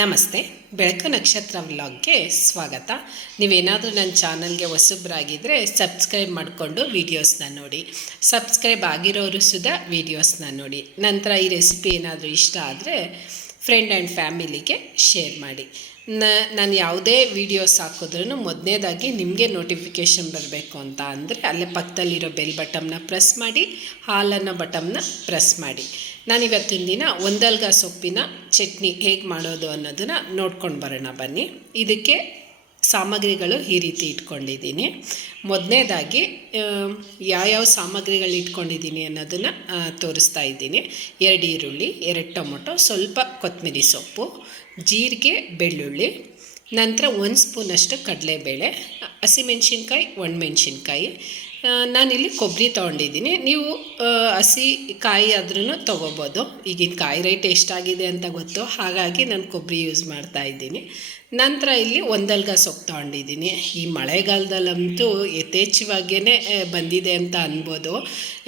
ನಮಸ್ತೆ. ಬೆಳಕು ನಕ್ಷತ್ರ ವ್ಲಾಗ್ಗೆ ಸ್ವಾಗತ. ನೀವೇನಾದರೂ ನನ್ನ ಚಾನಲ್ಗೆ ಹೊಸಬ್ರಾಗಿದ್ದರೆ ಸಬ್ಸ್ಕ್ರೈಬ್ ಮಾಡಿಕೊಂಡು ವೀಡಿಯೋಸ್ನ ನೋಡಿ. ಸಬ್ಸ್ಕ್ರೈಬ್ ಆಗಿರೋರು ಸುಧಾ ವೀಡಿಯೋಸ್ನ ನೋಡಿ. ನಂತರ ಈ ರೆಸಿಪಿ ಏನಾದರೂ ಇಷ್ಟ ಆದರೆ ಫ್ರೆಂಡ್ ಆ್ಯಂಡ್ ಫ್ಯಾಮಿಲಿಗೆ ಶೇರ್ ಮಾಡಿ. ನಾನು ಯಾವುದೇ ವೀಡಿಯೋಸ್ ಹಾಕಿದ್ರೂ ಮೊದಲನೇದಾಗಿ ನಿಮಗೆ ನೋಟಿಫಿಕೇಷನ್ ಬರಬೇಕು ಅಂತ ಅಂದರೆ ಅಲ್ಲೇ ಪಕ್ಕದಲ್ಲಿರೋ ಬೆಲ್ ಬಟನ್ನ ಪ್ರೆಸ್ ಮಾಡಿ, ಹಾಲ್ ಅನ್ನೋ ಬಟನ್ನ ಪ್ರೆಸ್ ಮಾಡಿ. ನಾನಿವತ್ತಿನ ದಿನ ಒಂದಲ್ಗ ಸೊಪ್ಪಿನ ಚಟ್ನಿ ಹೇಗೆ ಮಾಡೋದು ಅನ್ನೋದನ್ನು ನೋಡ್ಕೊಂಡು ಬರೋಣ ಬನ್ನಿ. ಇದಕ್ಕೆ ಸಾಮಗ್ರಿಗಳು ಈ ರೀತಿ ಇಟ್ಕೊಂಡಿದ್ದೀನಿ. ಮೊದಲನೇದಾಗಿ ಯಾವ್ಯಾವ ಸಾಮಗ್ರಿಗಳು ಇಟ್ಕೊಂಡಿದ್ದೀನಿ ಅನ್ನೋದನ್ನು ತೋರಿಸ್ತಾ ಇದ್ದೀನಿ. 2 ಈರುಳ್ಳಿ, 2 ಟೊಮೊಟೊ, ಸ್ವಲ್ಪ ಕೊತ್ತಂಬರಿ ಸೊಪ್ಪು, ಜೀರಿಗೆ, ಬೆಳ್ಳುಳ್ಳಿ, ನಂತರ 1 ಸ್ಪೂನಷ್ಟು ಕಡಲೆಬೇಳೆ, ಹಸಿಮೆಣ್ಸಿನ್ಕಾಯಿ, ಒಣಮೆಣ್ಸಿನ್ಕಾಯಿ. ನಾನಿಲ್ಲಿ ಕೊಬ್ಬರಿ ತೊಗೊಂಡಿದ್ದೀನಿ. ನೀವು ಹಸಿ ಕಾಯಿ ಆದ್ರೂ ತೊಗೋಬೋದು. ಈಗಿನ ಕಾಯಿ ರೇಟ್ ಎಷ್ಟಾಗಿದೆ ಅಂತ ಗೊತ್ತು, ಹಾಗಾಗಿ ನಾನು ಕೊಬ್ಬರಿ ಯೂಸ್ ಮಾಡ್ತಾಯಿದ್ದೀನಿ. ನಂತರ ಇಲ್ಲಿ ಒಂದಲ್ಗ ಸೊಪ್ಪು ತೊಗೊಂಡಿದ್ದೀನಿ. ಈ ಮಳೆಗಾಲದಲ್ಲಂತೂ ಯಥೇಚ್ಛವಾಗಿಯೇ ಬಂದಿದೆ ಅಂತ ಅನ್ಬೋದು.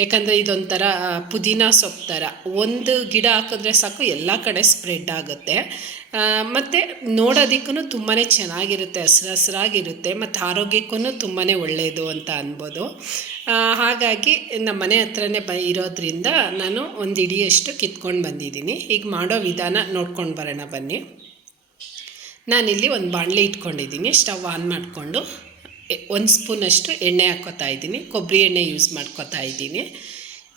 ಯಾಕಂದರೆ ಇದೊಂಥರ ಪುದೀನ ಸೊಪ್ಪು ಥರ ಒಂದು ಗಿಡ ಹಾಕಿದ್ರೆ ಸಾಕು ಎಲ್ಲ ಕಡೆ ಸ್ಪ್ರೆಡ್ ಆಗುತ್ತೆ. ಮತ್ತು ನೋಡೋದಕ್ಕೂ ತುಂಬಾ ಚೆನ್ನಾಗಿರುತ್ತೆ, ಹಸಿರಾಗಿರುತ್ತೆ, ಮತ್ತು ಆರೋಗ್ಯಕ್ಕೂ ತುಂಬಾ ಒಳ್ಳೆಯದು ಅಂತ ಅನ್ಬೋದು. ಹಾಗಾಗಿ ನಮ್ಮ ಮನೆ ಹತ್ರನೇ ಇರೋದ್ರಿಂದ ನಾನು ಒಂದು ಇಡಿಯಷ್ಟು ಕಿತ್ಕೊಂಡು ಬಂದಿದ್ದೀನಿ. ಈಗ ಮಾಡೋ ವಿಧಾನ ನೋಡ್ಕೊಂಡು ಬರೋಣ ಬನ್ನಿ. ನಾನಿಲ್ಲಿ ಒಂದು ಬಾಣಲೆ ಇಟ್ಕೊಂಡಿದ್ದೀನಿ. ಸ್ಟವ್ ಆನ್ ಮಾಡಿಕೊಂಡು 1 ಸ್ಪೂನಷ್ಟು ಎಣ್ಣೆ ಹಾಕ್ಕೋತಾ ಇದ್ದೀನಿ. ಕೊಬ್ಬರಿ ಎಣ್ಣೆ ಯೂಸ್ ಮಾಡ್ಕೋತಾ ಇದ್ದೀನಿ.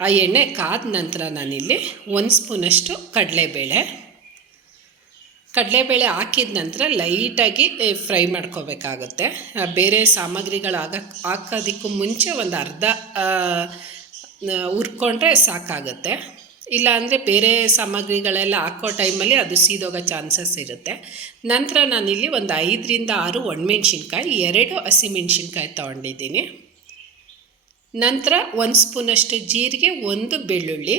ಆ ಎಣ್ಣೆ ಕಾದ ನಂತರ ನಾನಿಲ್ಲಿ 1 ಸ್ಪೂನಷ್ಟು ಕಡಲೆಬೇಳೆ ಹಾಕಿದ ನಂತರ ಲೈಟಾಗಿ ಫ್ರೈ ಮಾಡ್ಕೋಬೇಕಾಗುತ್ತೆ. ಬೇರೆ ಸಾಮಗ್ರಿಗಳು ಹಾಕೋದಕ್ಕೂ ಮುಂಚೆ ಒಂದು ಅರ್ಧ ಹುರ್ಕೊಂಡ್ರೆ ಸಾಕಾಗುತ್ತೆ. ಇಲ್ಲಾಂದರೆ ಬೇರೆ ಸಾಮಗ್ರಿಗಳೆಲ್ಲ ಹಾಕೋ ಟೈಮಲ್ಲಿ ಅದು ಸೀದೋಗೋ ಚಾನ್ಸಸ್ ಇರುತ್ತೆ. ನಂತರ ನಾನಿಲ್ಲಿ ಒಂದು 5ರಿಂದ 6 ಒಣಮೆಣ್ಸಿನ್ಕಾಯಿ, 2 ಹಸಿಮೆಣ್ಸಿನ್ಕಾಯಿ ತೊಗೊಂಡಿದ್ದೀನಿ. ನಂತರ 1 ಸ್ಪೂನಷ್ಟು ಜೀರಿಗೆ, 1 ಬೆಳ್ಳುಳ್ಳಿ,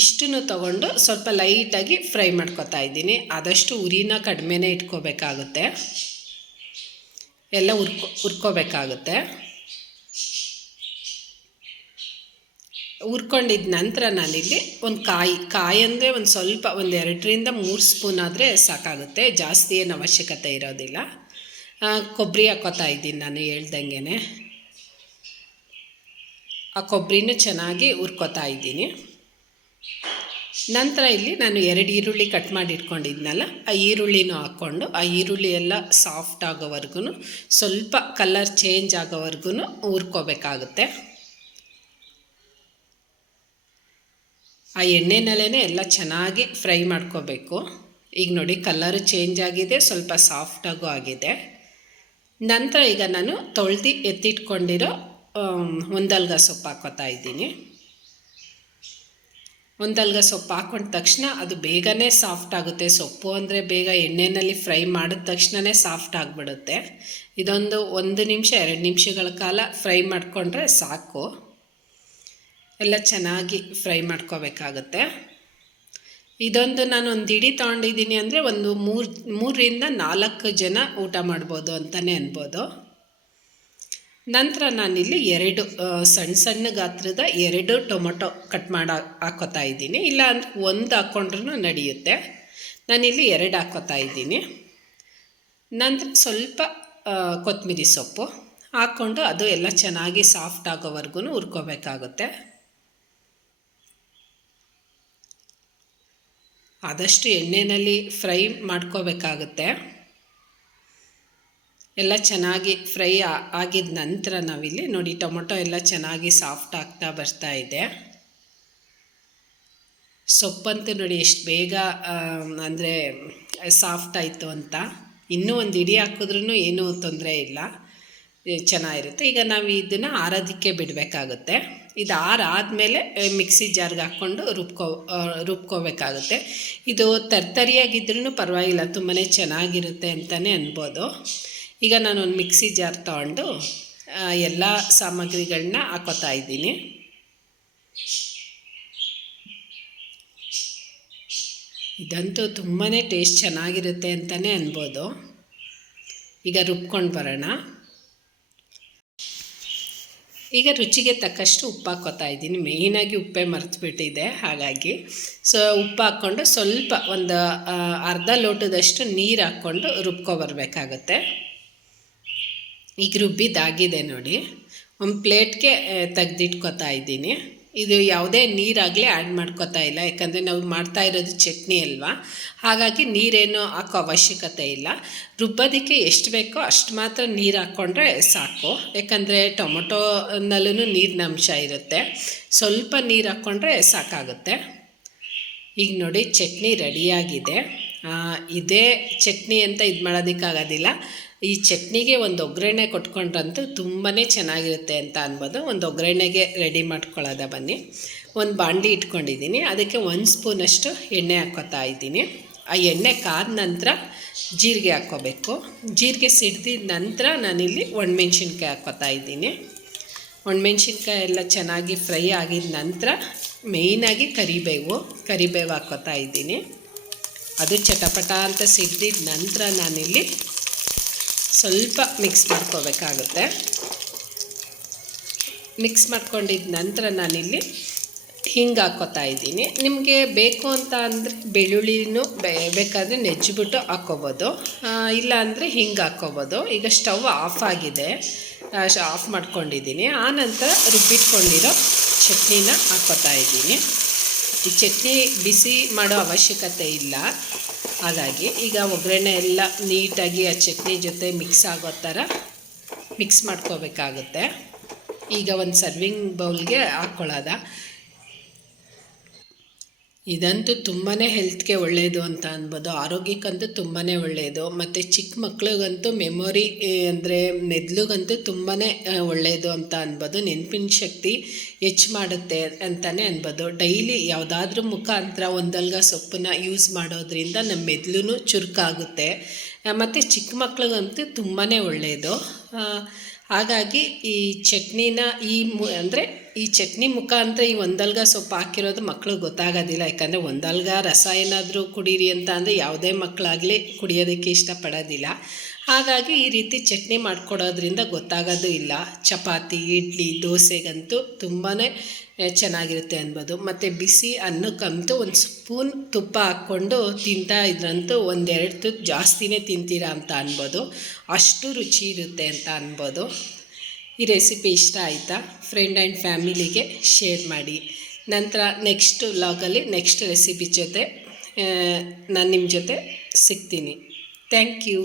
ಇಷ್ಟನ್ನು ತೊಗೊಂಡು ಸ್ವಲ್ಪ ಲೈಟಾಗಿ ಫ್ರೈ ಮಾಡ್ಕೊತಾ ಇದ್ದೀನಿ. ಆದಷ್ಟು ಉರಿನ ಕಡಿಮೆನೇ ಇಟ್ಕೋಬೇಕಾಗುತ್ತೆ, ಎಲ್ಲ ಹುರ್ಕೋಬೇಕಾಗುತ್ತೆ. ಹುರ್ಕೊಂಡಿದ್ದ ನಂತರ ನಾನಿಲ್ಲಿ ಒಂದು ಕಾಯಿ ಅಂದರೆ ಒಂದು ಸ್ವಲ್ಪ 2ರಿಂದ 3 ಸ್ಪೂನ್ ಆದರೆ ಸಾಕಾಗುತ್ತೆ, ಜಾಸ್ತಿ ಏನು ಅವಶ್ಯಕತೆ ಇರೋದಿಲ್ಲ. ಕೊಬ್ಬರಿ ಹಾಕ್ಕೋತಾ ಇದ್ದೀನಿ ನಾನು ಹೇಳ್ದಂಗೆ. ಆ ಕೊಬ್ಬರಿನೂ ಚೆನ್ನಾಗಿ ಹುರ್ಕೋತಾ ಇದ್ದೀನಿ. ನಂತರ ಇಲ್ಲಿ ನಾನು 2 ಈರುಳ್ಳಿ ಕಟ್ ಮಾಡಿ ಇಟ್ಕೊಂಡಿದ್ನಲ್ಲ, ಆ ಈರುಳ್ಳಿನೂ ಹಾಕ್ಕೊಂಡು ಆ ಈರುಳ್ಳಿ ಎಲ್ಲ ಸಾಫ್ಟ್ ಆಗೋವರೆಗೂ, ಸ್ವಲ್ಪ ಕಲರ್ ಚೇಂಜ್ ಆಗೋವರೆಗೂ ಹುರ್ಕೋಬೇಕಾಗುತ್ತೆ. ಆ ಎಣ್ಣೆನಲ್ಲೇ ಎಲ್ಲ ಚೆನ್ನಾಗಿ ಫ್ರೈ ಮಾಡ್ಕೋಬೇಕು. ಈಗ ನೋಡಿ ಕಲರು ಚೇಂಜ್ ಆಗಿದೆ, ಸ್ವಲ್ಪ ಸಾಫ್ಟಾಗೂ ಆಗಿದೆ. ನಂತರ ಈಗ ನಾನು ತೊಳೆದು ಎತ್ತಿಟ್ಕೊಂಡಿರೋ ಒಂದಲ್ಗ ಸೊಪ್ಪು ಹಾಕ್ಕೋತಾ ಇದ್ದೀನಿ. ಒಂದಲ್ಗ ಸೊಪ್ಪು ಹಾಕೊಂಡ ತಕ್ಷಣ ಅದು ಬೇಗನೆ ಸಾಫ್ಟ್ ಆಗುತ್ತೆ. ಸೊಪ್ಪು ಅಂದರೆ ಬೇಗ ಎಣ್ಣೆಯಲ್ಲಿ ಫ್ರೈ ಮಾಡಿದ ತಕ್ಷಣವೇ ಸಾಫ್ಟ್ ಆಗಿಬಿಡುತ್ತೆ. ಇದೊಂದು 1 ನಿಮಿಷ 2 ನಿಮಿಷಗಳ ಕಾಲ ಫ್ರೈ ಮಾಡಿಕೊಂಡ್ರೆ ಸಾಕು. ಎಲ್ಲ ಚೆನ್ನಾಗಿ ಫ್ರೈ ಮಾಡ್ಕೋಬೇಕಾಗುತ್ತೆ. ಇದೊಂದು ನಾನು ಒಂದು ಇಡಿ ತೊಗೊಂಡಿದ್ದೀನಿ ಅಂದರೆ ಒಂದು 3ರಿಂದ 4 ಜನ ಊಟ ಮಾಡ್ಬೋದು ಅಂತಲೇ ಅನ್ಬೋದು. ನಂತರ ನಾನಿಲ್ಲಿ 2 ಸಣ್ಣ ಗಾತ್ರದ 2 ಟೊಮೊಟೊ ಕಟ್ ಮಾಡಿ ಹಾಕ್ಕೋತಾ ಇದ್ದೀನಿ. ಇಲ್ಲ ಅಂದರೆ 1 ಹಾಕ್ಕೊಂಡ್ರೂ ನಡೆಯುತ್ತೆ. ನಾನಿಲ್ಲಿ 2 ಹಾಕ್ಕೋತಾ ಇದ್ದೀನಿ. ನಂತರ ಸ್ವಲ್ಪ ಕೊತ್ತಂಬರಿ ಸೊಪ್ಪು ಹಾಕ್ಕೊಂಡು ಅದು ಎಲ್ಲ ಚೆನ್ನಾಗಿ ಸಾಫ್ಟ್ ಆಗೋವರೆಗೂ ಹುರ್ಕೋಬೇಕಾಗುತ್ತೆ. ಆದಷ್ಟು ಎಣ್ಣೆಯಲ್ಲಿ ಫ್ರೈ ಮಾಡ್ಕೋಬೇಕಾಗುತ್ತೆ. ಎಲ್ಲ ಚೆನ್ನಾಗಿ ಫ್ರೈ ಆಗಿದ ನಂತರ ನಾವಿಲ್ಲಿ ನೋಡಿ ಟೊಮೊಟೊ ಎಲ್ಲ ಚೆನ್ನಾಗಿ ಸಾಫ್ಟ್ ಆಗ್ತಾ ಬರ್ತಾ ಇದೆ. ಸೊಪ್ಪಂತೂ ನೋಡಿ ಎಷ್ಟು ಬೇಗ ಅಂದರೆ ಸಾಫ್ಟ್ ಆಯಿತು ಅಂತ. ಇನ್ನೂ ಒಂದು ಇಡಿ ಹಾಕಿದ್ರೂ ಏನೂ ತೊಂದರೆ ಇಲ್ಲ, ಚೆನ್ನಾಗಿರುತ್ತೆ. ಈಗ ನಾವು ಇದನ್ನು ಆರೋದಕ್ಕೆ ಬಿಡಬೇಕಾಗುತ್ತೆ. ಇದು ಆರಾದಮೇಲೆ ಮಿಕ್ಸಿ ಜಾರ್ಗೆ ಹಾಕ್ಕೊಂಡು ರುಬ್ಕೋಬೇಕಾಗುತ್ತೆ. ಇದು ತರ್ತರಿಯಾಗಿದ್ರೂ ಪರವಾಗಿಲ್ಲ, ತುಂಬಾ ಚೆನ್ನಾಗಿರುತ್ತೆ ಅಂತಲೇ ಅನ್ಬೋದು. ಈಗ ನಾನೊಂದು ಮಿಕ್ಸಿ ಜಾರ್ ತೊಗೊಂಡು ಎಲ್ಲ ಸಾಮಗ್ರಿಗಳನ್ನ ಹಾಕ್ಕೋತಾ ಇದ್ದೀನಿ. ಇದಂತೂ ತುಂಬಾ ಟೇಸ್ಟ್ ಚೆನ್ನಾಗಿರುತ್ತೆ ಅಂತಲೇ ಅನ್ಬೋದು. ಈಗ ರುಬ್ಕೊಂಡು ಬರೋಣ. ಈಗ ರುಚಿಗೆ ತಕ್ಕಷ್ಟು ಉಪ್ಪು ಹಾಕ್ಕೋತಾ ಇದ್ದೀನಿ. ಮೇಯ್ನಾಗಿ ಉಪ್ಪೇ ಮರೆತುಬಿಟ್ಟಿದೆ, ಹಾಗಾಗಿ ಉಪ್ಪು ಹಾಕ್ಕೊಂಡು ಸ್ವಲ್ಪ ಒಂದು ಅರ್ಧ ಲೋಟದಷ್ಟು ನೀರು ಹಾಕ್ಕೊಂಡು ರುಬ್ಕೊಬರ್ಬೇಕಾಗುತ್ತೆ. ಈಗ ರುಬ್ಬಿದ್ದಾಗಿದೆ ನೋಡಿ. ಒಂದು ಪ್ಲೇಟ್ಗೆ ತೆಗ್ದಿಟ್ಕೊತಾ ಇದ್ದೀನಿ. ಇದು ಯಾವುದೇ ನೀರಾಗಲಿ ಆ್ಯಡ್ ಮಾಡ್ಕೋತಾ ಇಲ್ಲ, ಯಾಕಂದರೆ ನಾವು ಮಾಡ್ತಾ ಇರೋದು ಚಟ್ನಿ ಅಲ್ವಾ, ಹಾಗಾಗಿ ನೀರೇನು ಹಾಕೋ ಅವಶ್ಯಕತೆ ಇಲ್ಲ. ರುಬ್ಬೋದಕ್ಕೆ ಎಷ್ಟು ಬೇಕೋ ಅಷ್ಟು ಮಾತ್ರ ನೀರು ಹಾಕ್ಕೊಂಡ್ರೆ ಸಾಕು, ಯಾಕಂದರೆ ಟೊಮೊಟೊನಲ್ಲೂ ನೀರಿನ ಅಂಶ ಇರುತ್ತೆ. ಸ್ವಲ್ಪ ನೀರು ಹಾಕ್ಕೊಂಡ್ರೆ ಸಾಕಾಗುತ್ತೆ. ಈಗ ನೋಡಿ ಚಟ್ನಿ ರೆಡಿಯಾಗಿದೆ. ಇದೇ ಚಟ್ನಿ ಅಂತ ಇದು ಮಾಡೋದಕ್ಕಾಗೋದಿಲ್ಲ. ಈ ಚಟ್ನಿಗೆ ಒಂದು ಒಗ್ಗರಣೆ ಕೊಟ್ಕೊಂಡ್ರಂತೂ ತುಂಬಾ ಚೆನ್ನಾಗಿರುತ್ತೆ ಅಂತ ಅನ್ಬೋದು. ಒಂದು ಒಗ್ಗರಣೆಗೆ ರೆಡಿ ಮಾಡ್ಕೊಳ್ಳೋದ ಬನ್ನಿ. ಒಂದು ಬಾಂಡಿ ಇಟ್ಕೊಂಡಿದ್ದೀನಿ, ಅದಕ್ಕೆ 1 ಸ್ಪೂನಷ್ಟು ಎಣ್ಣೆ ಹಾಕ್ಕೋತಾ ಇದ್ದೀನಿ. ಆ ಎಣ್ಣೆ ಕಾದ ನಂತರ ಜೀರಿಗೆ ಹಾಕ್ಕೋಬೇಕು. ಜೀರಿಗೆ ಸಿಡ್ದಿದ ನಂತರ ನಾನಿಲ್ಲಿ ಒಣಮೆಣ್ಸಿನ್ಕಾಯಿ ಹಾಕ್ಕೋತಾ ಇದ್ದೀನಿ. ಒಣಮೆಣ್ಸಿನ್ಕಾಯಿ ಎಲ್ಲ ಚೆನ್ನಾಗಿ ಫ್ರೈ ಆಗಿದ ನಂತರ ಮೇಯ್ನಾಗಿ ಕರಿಬೇವು ಹಾಕ್ಕೋತಾ ಇದ್ದೀನಿ. ಅದು ಚಟಪಟ ಅಂತ ಸಿಡ್ದಿದ ನಂತರ ನಾನಿಲ್ಲಿ ಸ್ವಲ್ಪ ಮಿಕ್ಸ್ ಮಾಡ್ಕೋಬೇಕಾಗುತ್ತೆ. ಮಿಕ್ಸ್ ಮಾಡ್ಕೊಂಡಿದ್ದ ನಂತರ ನಾನಿಲ್ಲಿ ಹಿಂಗೆ ಹಾಕ್ಕೋತಾ ಇದ್ದೀನಿ. ನಿಮಗೆ ಬೇಕು ಅಂತ ಅಂದರೆ ಬೆಳ್ಳುಳ್ಳಿನೂ ಬೇಕಾದರೆ ನೆಜ್ಜಿಬಿಟ್ಟು ಹಾಕ್ಕೋಬೋದು, ಇಲ್ಲ ಅಂದರೆ ಹಿಂಗೆ ಹಾಕ್ಕೋಬೋದು. ಈಗ ಸ್ಟವ್ ಆಫ್ ಆಗಿದೆ, ಆಫ್ ಮಾಡ್ಕೊಂಡಿದ್ದೀನಿ. ಆನಂತರ ರುಬ್ಬಿಟ್ಕೊಂಡಿರೋ ಚಟ್ನಿನ ಹಾಕ್ಕೋತಾ ಇದ್ದೀನಿ. ಈ ಚಟ್ನಿ ಬಿಸಿ ಮಾಡೋ ಅವಶ್ಯಕತೆ ಇಲ್ಲ, ಹಾಗಾಗಿ ಈಗ ಒಗ್ಗರಣೆ ಎಲ್ಲ ನೀಟಾಗಿ ಆ ಚಟ್ನಿ ಜೊತೆ ಮಿಕ್ಸ್ ಆಗೋ ಥರ ಮಿಕ್ಸ್ ಮಾಡ್ಕೋಬೇಕಾಗುತ್ತೆ. ಈಗ ಒಂದು ಸರ್ವಿಂಗ್ ಬೌಲ್ಗೆ ಹಾಕ್ಕೊಳ್ಳೋದ. ಇದಂತೂ ತುಂಬಾ ಹೆಲ್ತ್ಗೆ ಒಳ್ಳೆಯದು ಅಂತ ಅನ್ಬೋದು, ಆರೋಗ್ಯಕ್ಕಂತೂ ತುಂಬಾ ಒಳ್ಳೆಯದು. ಮತ್ತು ಚಿಕ್ಕ ಮಕ್ಳಿಗಂತೂ ಮೆಮೊರಿ ಅಂದರೆ ಮೆದುಳಿಗಂತೂ ತುಂಬಾ ಒಳ್ಳೆಯದು ಅಂತ ಅನ್ಬೋದು. ನೆನಪಿನ ಶಕ್ತಿ ಹೆಚ್ಚು ಮಾಡುತ್ತೆ ಅಂತಲೇ ಅನ್ಬೋದು. ಡೈಲಿ ಯಾವುದಾದ್ರೂ ಮುಖಾಂತರ ಒಂದಲ್ಗ ಸೊಪ್ಪನ್ನ ಯೂಸ್ ಮಾಡೋದ್ರಿಂದ ನಮ್ಮ ಮೆದುಳು ಚುರುಕಾಗುತ್ತೆ. ಮತ್ತು ಚಿಕ್ಕ ಮಕ್ಳಿಗಂತೂ ತುಂಬಾ ಒಳ್ಳೆಯದು. ಹಾಗಾಗಿ ಈ ಚಟ್ನಿನ ಈ ಚಟ್ನಿ ಮುಖಾಂತರ ಈ ಒಂದಲ್ಗ ಸೊಪ್ಪು ಹಾಕಿರೋದು ಮಕ್ಳಿಗೆ ಗೊತ್ತಾಗೋದಿಲ್ಲ, ಯಾಕಂದರೆ ಒಂದಲ್ಗ ರಸ ಏನಾದರೂ ಕುಡೀರಿ ಅಂತ ಅಂದರೆ ಯಾವುದೇ ಮಕ್ಕಳಾಗಲಿ ಕುಡಿಯೋದಕ್ಕೆ ಇಷ್ಟಪಡೋದಿಲ್ಲ. ಹಾಗಾಗಿ ಈ ರೀತಿ ಚಟ್ನಿ ಮಾಡಿಕೊಡೋದ್ರಿಂದ ಗೊತ್ತಾಗೋದು ಇಲ್ಲ. ಚಪಾತಿ, ಇಡ್ಲಿ, ದೋಸೆಗಂತೂ ತುಂಬಾ ಚೆನ್ನಾಗಿರುತ್ತೆ ಅನ್ಬೋದು. ಮತ್ತು ಬಿಸಿ ಅನ್ನಕ್ಕಂತೂ ಒಂದು ಸ್ಪೂನ್ ತುಪ್ಪ ಹಾಕ್ಕೊಂಡು ತಿಂತಾ ಇದ್ರಂತೂ 1-2 ತುತ್ತು ಜಾಸ್ತಿನೇ ತಿಂತೀರಾ ಅಂತ ಅನ್ಬೋದು, ಅಷ್ಟು ರುಚಿ ಇರುತ್ತೆ ಅಂತ ಅನ್ಬೋದು. ಈ ರೆಸಿಪಿ ಇಷ್ಟ ಆಯಿತಾ? ಫ್ರೆಂಡ್ ಆ್ಯಂಡ್ ಫ್ಯಾಮಿಲಿಗೆ ಶೇರ್ ಮಾಡಿ. ನಂತರ ನೆಕ್ಸ್ಟ್ ವ್ಲಾಗಲ್ಲಿ ನೆಕ್ಸ್ಟ್ ರೆಸಿಪಿ ಜೊತೆ ನಾನು ನಿಮ್ಮ ಜೊತೆ ಸಿಗ್ತೀನಿ. Thank you.